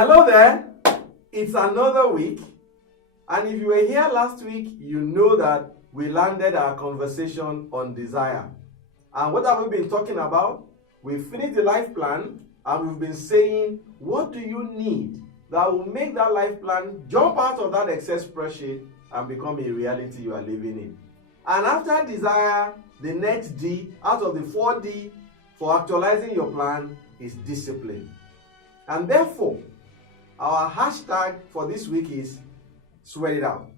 Hello there, it's another week, and if you were here last week, you know that we landed our conversation on desire. And what have we been talking about? We finished the life plan, and we've been saying, what do you need that will make that life plan jump out of that Excel spreadsheet and become a reality you are living in? And after desire, the next D out of the 4D for actualizing your plan is discipline. And therefore, our hashtag for this week is sweat it out.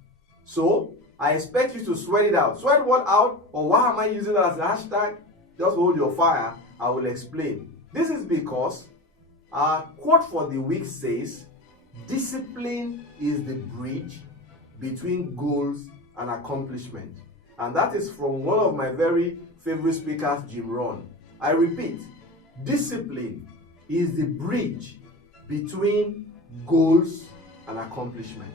So I expect you to sweat it out. Sweat what out, or why am I using that as a hashtag? Just hold your fire. I will explain. This is because our quote for the week says, discipline is the bridge between goals and accomplishment. And that is from one of my very favorite speakers, Jim Rohn. I repeat, discipline is the bridge between goals and accomplishment.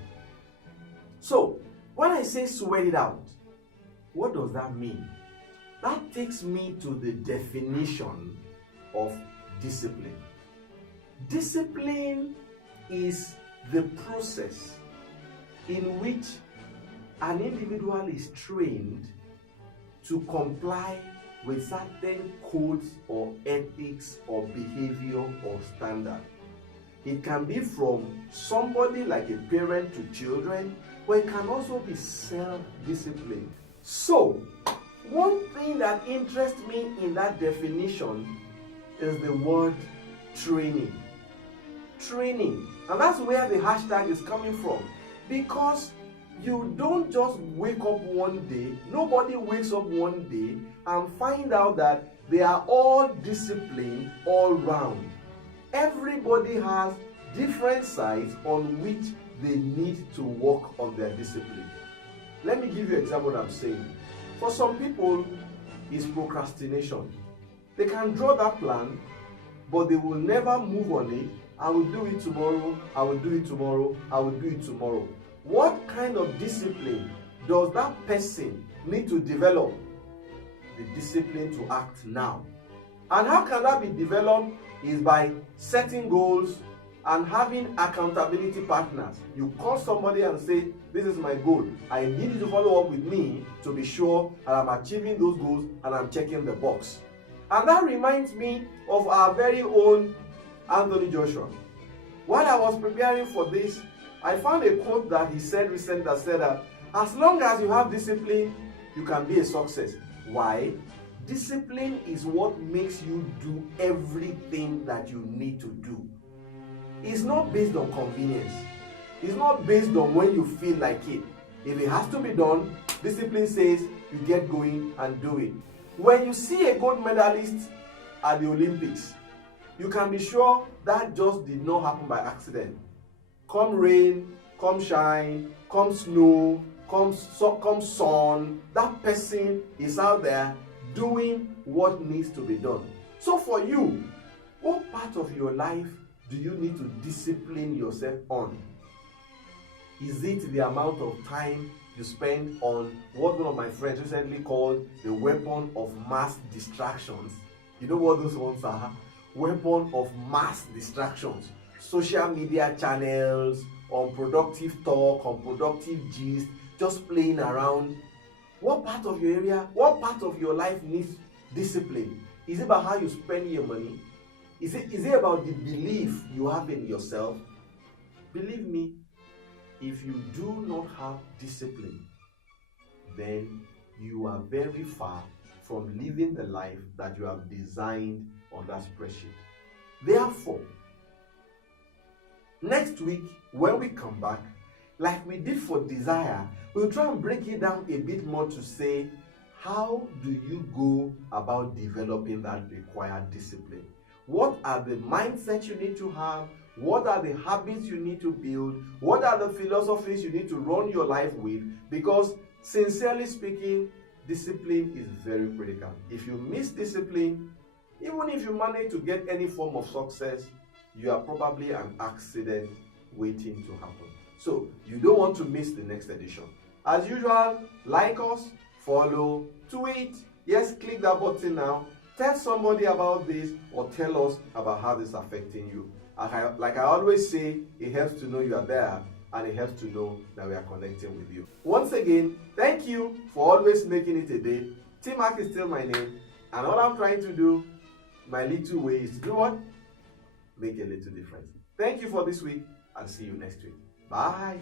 So, when I say sweat it out, what does that mean? That takes me to the definition of discipline. Discipline is the process in which an individual is trained to comply with certain codes or ethics or behavior or standard. It can be from somebody like a parent to children, but it can also be self-discipline. So, one thing that interests me in that definition is the word training. Training. And that's where the hashtag is coming from. Because you don't just wake up one day, nobody wakes up one day and find out that they are all disciplined all round. Everybody has different sides on which they need to work on their discipline. Let me give you an example of what I'm saying. For some people, it's procrastination. They can draw that plan, but they will never move on it. I will do it tomorrow, I will do it tomorrow, I will do it tomorrow. What kind of discipline does that person need to develop? The discipline to act now. And how can that be developed? Is by setting goals and having accountability partners. You call somebody and say, this is my goal. I need you to follow up with me to be sure that I'm achieving those goals and I'm checking the box. And that reminds me of our very own Anthony Joshua. While I was preparing for this, I found a quote that he said recently that said that as long as you have discipline, you can be a success. Why? Discipline is what makes you do everything that you need to do. It's not based on convenience. It's not based on when you feel like it. If it has to be done, discipline says you get going and do it. When you see a gold medalist at the Olympics, you can be sure that just did not happen by accident. Come rain, come shine, come snow, come sun, that person is out there doing what needs to be done. So for you, what part of your life do you need to discipline yourself on? Is it the amount of time you spend on what one of my friends recently called the weapon of mass distractions? You know what those ones are? Weapon of mass distractions. Social media channels, unproductive talk, unproductive gist, just playing around. What part of your area, what part of your life needs discipline? Is it about how you spend your money? Is it about the belief you have in yourself? Believe me, if you do not have discipline, then you are very far from living the life that you have designed on that spreadsheet. Therefore, next week, when we come back, like we did for desire, we'll try and break it down a bit more to say, how do you go about developing that required discipline? What are the mindsets you need to have? What are the habits you need to build? What are the philosophies you need to run your life with? Because sincerely speaking, discipline is very critical. If you miss discipline, even if you manage to get any form of success, you are probably an accident waiting to happen. So you don't want to miss the next edition. As usual, like us, follow, tweet. Yes, click that button now. Tell somebody about this or tell us about how this is affecting you. Like I always say, it helps to know you are there, and it helps to know that we are connecting with you. Once again, thank you for always making it a day. T-Mac is still my name, and all I'm trying to do, my little way, is to do what? Make a little difference. Thank you for this week, and see you next week. Bye.